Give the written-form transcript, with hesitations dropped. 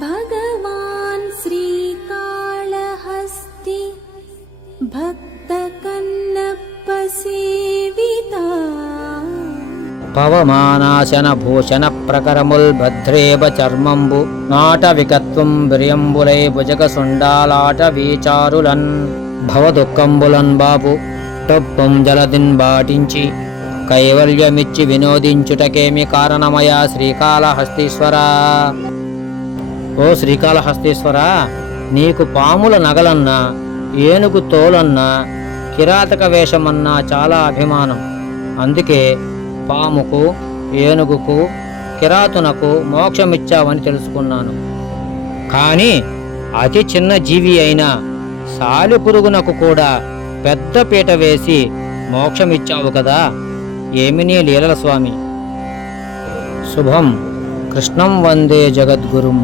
భగవాన్ శ్రీకాళహస్తి భక్త కన్నప్ప సేవిత పవమానాశన భూషణ ప్రకరముల్ భద్రేవ చర్మంబు నాటవికత్వం బిర్యంబులై భుజగ సుండాలాట వీచారులన్ భవదుఃఖంబులన్ బాపు టొప్పం జలదిన్ బాటించి కైవల్యమిచ్చి వినోదించుటకేమి కారణమయా శ్రీకాళహస్తీశ్వర. ఓ శ్రీకాళహస్తీశ్వర, నీకు పాముల నగలన్నా ఏనుగు తోలన్నా కిరాతక వేషమన్నా చాలా అభిమానం. అందుకే పాముకు ఏనుగుకు కిరాతునకు మోక్షమిచ్చావని తెలుసుకున్నాను. కానీ అతి చిన్న జీవి అయిన సాలిపురుగునకు కూడా పెద్ద పీట వేసి మోక్షమిచ్చావు కదా, ఏమి నీ లీలల స్వామి. శుభం. కృష్ణం వందే జగద్గురుం.